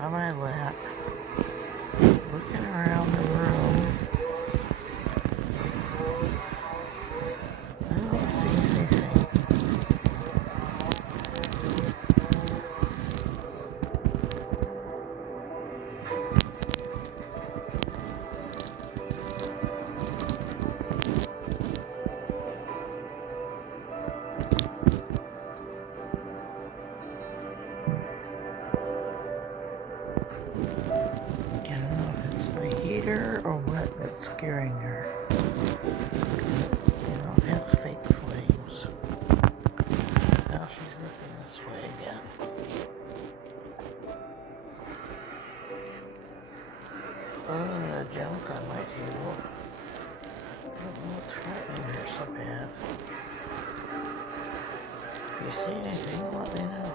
on my lap, looking around the room. I don't see anything. I don't know if it's my heater or what that's scaring her. You know, it has fake flames. Now she's looking this way again. Other than the junk on my table, I don't know what's frightening her so bad. If you see anything, let me know.